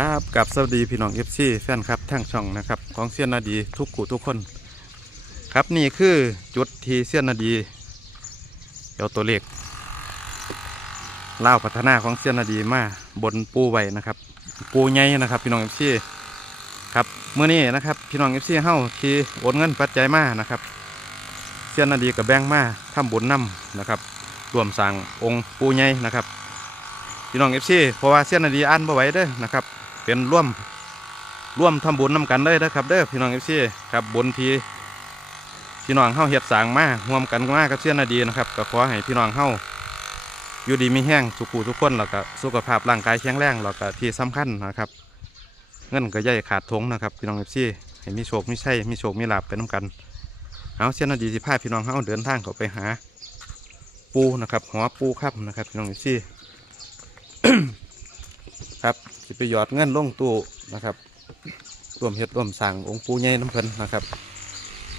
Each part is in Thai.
ครับกับสวัสดีพี่น้องเอฟซีแฟนครับทั้งช่องนะครับของเซียนนาดีทุกกูทุกคน ครับนี่คือจุดที่เซียนนาดีเดี๋ยวตัวเลขเล่าพัฒนาของเซียนนาดีมาบนปูไว้นะครับ ปูใหญ่นะครับ พี่น้องเอฟซีครับเมื่อนี้นะครับพี่น้องเอฟซีเฮ้าที่โอนเงินปัจจัยมานะครับเซียนนาดีกับแบงค์มาทำบุญนำนะครับรวมสั่งองค์ปูใหญ่นะครับพี่น้องเอฟซีเพราะว่าเสี้ยนนาดีอ่านบ่ไหวเด้อนะครับ เป็นร่วมร่วมทำบุญนำกันเลยนะครับเด้อพี่น้องเอฟซีครับบุญที่พี่น้องเฮาเฮ็ดสางมาร่วมกันมากับเสี้ยนาดีนะครับก็ขอให้พี่น้องเฮาอยู่ดีมีแห้งสุขุทุกคนแล้วก็สุขภาพร่างกายแข็งแรงแล้วก็ที่สำคัญนะครับ เงินก็ให้ขาดทงนะครับพี่น้องเอฟซีให้มีโชคมีชัยมีโชคมีลาภไปน้กันเอาเสี้ยนาดีสิพาพี่น้องเฮาเดินทางเข้าไปหา ปูนะครับหัวปูครับนะครับพี่น้องเอฟซีครับ สิไปหยอดเงินลงตู้นะครับรวมเฮ็ดรวมสั่งองค์ปู่ใหญ่น้ำเพิ่นนะครับ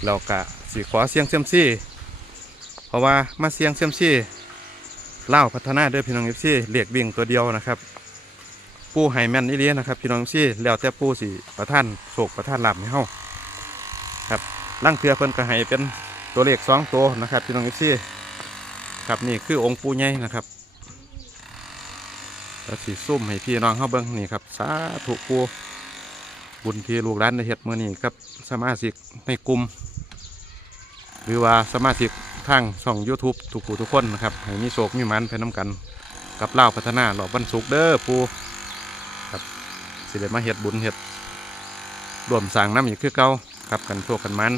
เรากะสิขอเสียงเซียมซี่ เพราะว่ามาเสียงเซียมซี่เล่าพัฒนาด้วยพี่น้องเอฟซีเหลียกวิ่งตัวเดียวนะครับปูไห้แมนนี่เลียนะครับพี่น้องเอฟซีแล้วแต่ปูสิประท่านโศกประท่านลาบให้เฮาครับล่างเทือเพิ่นก็ให้เป็นตัวเลขสองตัวนะครับพี่น้องเอฟซีครับนี่คือองค์ปู่ใหญ่นะครับ แล้วสีซุ่มให้พี่น้องเข้าเบิ้งนี่ครับสาธุปูบุญที่ลูกร้านในเฮ็ดเมื่อนี้ครับสมาชิกในกลุ่มหรือว่าสมาชิกทางช่อง YouTube ทุกผู้ทุกคนนะครับให้มีโศกมีมันไปน้ำกัน กับเล่าพัฒนาหลอกบรรสุกเด้อปูครับสิเดมาเฮ็ดบุญเฮ็ดรวมสั่งน้ำอีกคือเก่าครับกันโชคกันมัน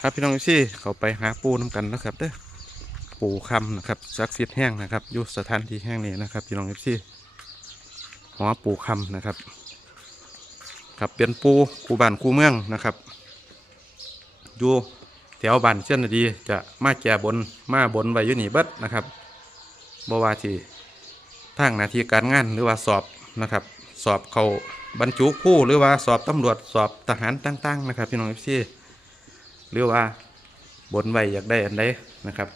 ครับพี่น้องซี่เขาไปหาปูน้ำกันนะครับเด้อ ปูคำนะครับซักซิดแห้งนะครับยู่สถานที่แห้งนี้นะครับพี่น้องเอฟซีหอปูคำนะครับครับเป็นปูคูบ้านคูเมืองนะครับอยู่แถวบ้านเช่นดีจะมาแก่บนมาบนไว้ยู่นี่เบิดนะครับบว่าที่ทางหนาทีการงานหรือว่าสอบนะครับ สอบเขาบรรจุผู้หรือว่าสอบตำรวจสอบทหารต่างๆนะครับพี่น้องเอฟซีหรือว่าบนไว้อยากได้อันใดนะครับ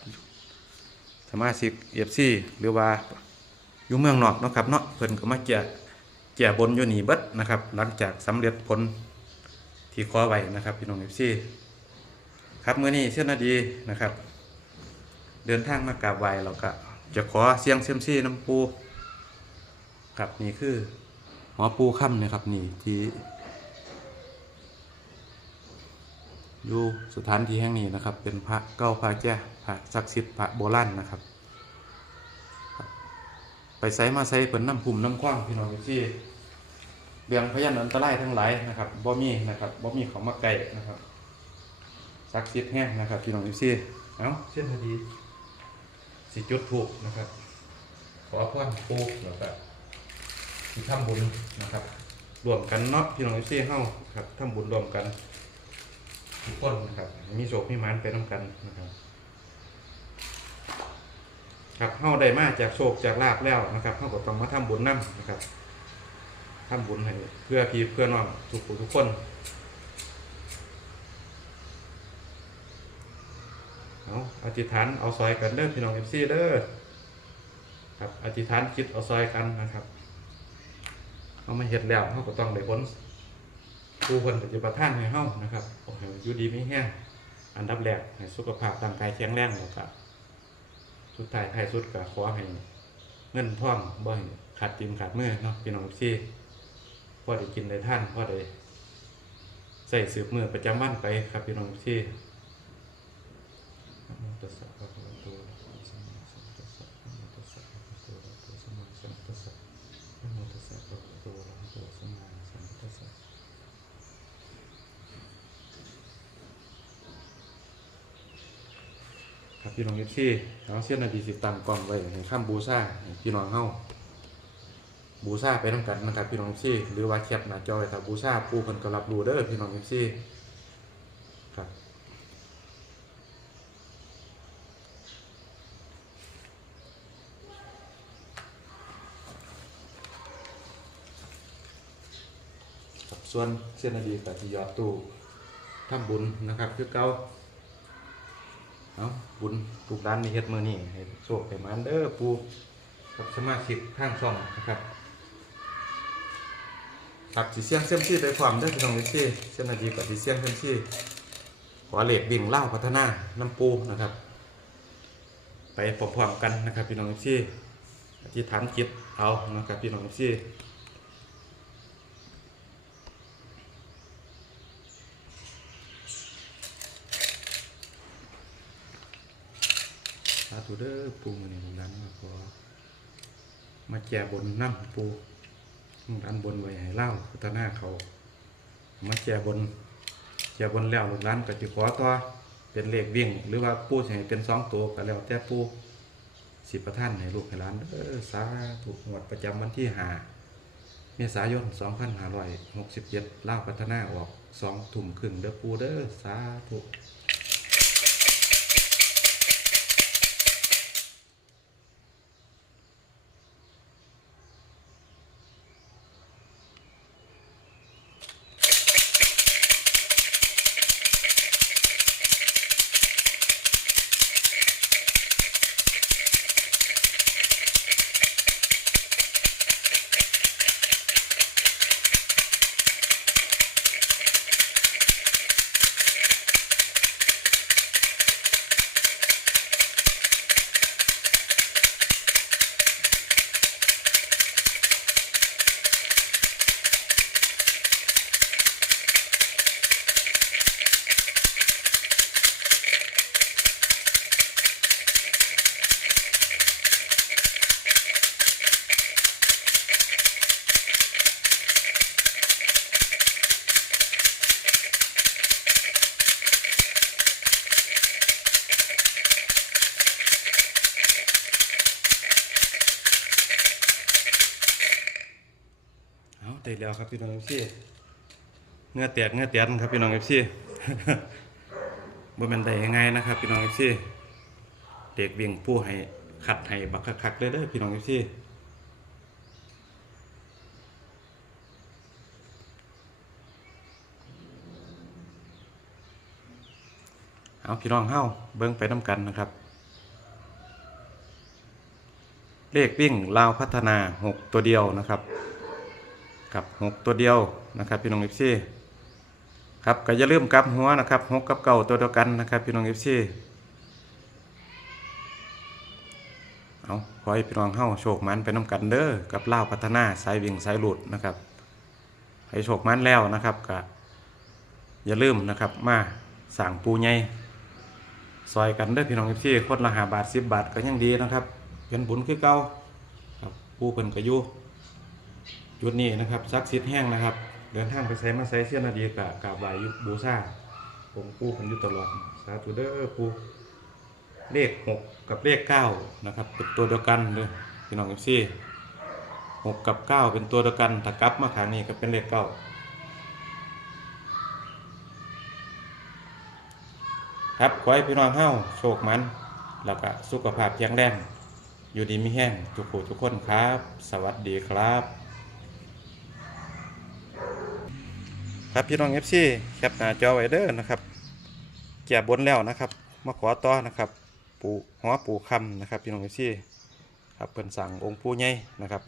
สมาชิกเอฟซีหรือว่าอยู่เมืองนอกเนาะครับเนาะเพิ่นก็มาแก่แก่บนอยู่นี่เบิดนะครับ หลังจากสำเร็จผลที่ขอไว้นะครับพี่น้องเอฟซีครับเมื้อนี้เช่นนาดีนะครับ เดินทางมากราบไหว้เราก็จะขอเสียงเซียมซีน้ำปูครับนี่คือหัวปูค่ำนะครับนี่ที่ อยู่สถานที่แห่งนี้นะครับ เป็นพระเก้าพระแจ้พระศักดิ์สิทธิ์พระโบราณนะครับ ไปไซมาไซเป็นน้ำพุ่มน้ำคว้างพี่น้องที่เรื่องพยานอันตรายทั้งหลายนะครับบ่มีนะครับบ่มีเขามาไก่นะครับศักดิ์สิทธิ์แห้งนะครับพี่น้องที่เอ้าเช่นพอดีสิจุดถูกนะครับ ขอพรปูแล้วก็สิทำบุญนะครับรวมกันเนาะพี่น้องที่เฮาครับทำบุญรวมกัน ทุกคนนะครับ มีโศกมีมันไปน้ำกันนะครับครับเข้าได้มาจากโศกจากลาบแล้วนะครับเข้าก็ต้องมาทำบุญนำนะครับทำบุญให้เพื่อพี่เพื่อน้องทุกทุกคนเอาอธิษฐานเอาซอยกันเด้อพี่น้องเอฟซีเด้อครับอธิษฐานคิดเอาซอยกันนะครับเอามาเห็ดแล้วเขาก็ต้องได้ผล ผู้คนปฏิบัติท่านให้เฮานะครับขอให้อยู่ดีไม่แห้งอันดับแรกให้สุขภาพร่างกายแข็งแรงแล้วก็สุดท้ายท้ายสุดก็ขอให้เงินท่องบ่ให้ขาดจิมขาดมือเนาะพี่น้องที่พอได้กินได้ท่านพอได้ใส่สืบมือประจำวันไปครับพี่น้องที่ตัสสะภะคะวะโตอะระหะโตสัมมาสัมพุทธัสสะนะโมตัสสะภะคะวะโตอะระหะโตสัมมาสัมพุทธัสสะนะโมตัสสะภะคะวะโตอะระหะโตสัมมาสัมพุทธัสสะ ครับ พี่น้องเอฟซีเอาเส้นนาทีสิตังกล่องไว้ให้ข้ามบูซ่าให้พี่น้องเฮาบูซ่าไปน้ำกันนะครับพี่น้องเอฟซีหรือว่าแคปหน้าจอไว้ถ้าบูซ่าปูเพิ่นก็รับรู้เด้อพี่น้องเอฟซีครับครับส่วนเส้นนาทีกับที่ยอดตู้ทำบุญนะครับคือเก่า เอาบุญลูกด้านในเฮ็ดมือนี่ให้โชคให้มันเด้อปูกับสมาชิกข้างช่องนะครับครับสีเสียงเส้มซี่ไปความได้อพี่น้องเอฟซีเส้นนาดีกับสีเสียงเส้มซี่ขอเหล็กดิ่งเล่าพัฒนาน้ำปูนะครับ ไปพร้อมๆกันนะครับพี่น้องเอฟซีอธิษฐานจิตเอานะครับพี่น้องเอฟซีาธุเด้อปูมันนี่ร้านมาขอมาแก่บนน้ำปูร้านบนไว้ให้เล่าพัฒนาเขา มาแก่บนแก่บนแล้วลูกร้านก็จะขอต่อเป็นเลขวิ่ง หรือว่าปูให้เป็นสองตัวก็แล้วแต่ปูสิบประท่านให้ลูกให้หลานเออสาถูกหวดประจำวันที่หาเมษายน2567ล่าพัฒนาออกสองถุ่มครึ่งเด้อปูเด้อสาธุ ได้แล้วครับพี่น้องเอฟซีเนื้อแตกเนื้อแตนครับพี่น้องเอฟซีบ่แม่นได้ง่ายๆนะครับ พี่น้องเอฟซีเด็กเวียงผู้ให้ขัดให้บักคักเลยเด้อพี่น้องเอฟซีเอาพี่น้องเฮาเบิ่งไปน้ำกันนะครับ เลขวิ่งลาวพัฒนา 6 ตัวเดียวนะครับ กับ6ตัวเดียวนะครับพี่น้องเอฟซีครับก็อย่าลืมกลับหัวนะครับ6กับเก่าตัวเดียวกันนะครับพี่น้องเอฟซีเอาขอให้พี่น้องเฮาโชคมันไปน้ำกันเด้อกับเล่าพัฒนาสายวิ่งสายหลุดนะครับให้โชคมันแล้วนะครับก็อย่าลืมนะครับมาสั่งปูใหญ่ซอยกันเด้อพี่น้องเอฟซีคนละหาบาทสิบบาทก็ยังดีนะครับเป็นบุญคือเก่าครับผู้เพิ่นก็อยู่ จุดนี้นะครับซักซิดแห้งนะครับ เดินทางไปใส่มาใส่เสี้ยนาดีกะกาบไหวยุบูชาผมผู้เพิ่นอยู่ตลอดสาธุเด้อผู้เลขหกกับเลขเก้านะครับเป็นตัวเดียวกันเลยพี่น้องเอฟซีหกกับเก้าเป็นตัวเดียวกันถ้ากลับมาขางนี้ก็เป็นเลขเก้าครับขอให้พี่น้องเฮาโชคมัน แล้วก็สุขภาพแข็งแรง อยู่ดีมีแห้งทุกผู้ทุกคนครับ สวัสดีครับ ครับพี่น้องเอฟซีแคปหน้าจอไว้เด้อนะครับแก่บนแล้วนะครับ มาขอต่อนะครับ ปูหัวปูคำนะครับ พี่น้องเอฟซีครับเพิ่นสั่งองค์ปูใหญ่นะครับ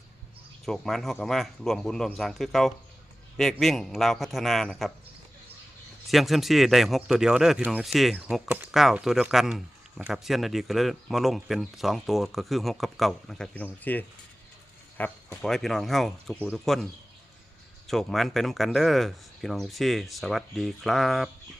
โชคมันเฮากับมารวมบุญรวมสังคือเก่าเลขวิ่งลาวพัฒนานะครับเสียงเซมซีได้หกตัวเดียวเด้อพี่น้องเอฟซีหกกับเก้าตัวเดียวกันนะครับเสี้ยนนาดีก็เลยมาลงเป็นสองตัวก็คือหกกับเก้านะครับพี่น้องเอฟซีครับขอให้พี่น้องเฮาทุกผู้ทุกคน โชคมันไปน้ำกันเด้อพี่น้องทุกที่สวัสดีครับ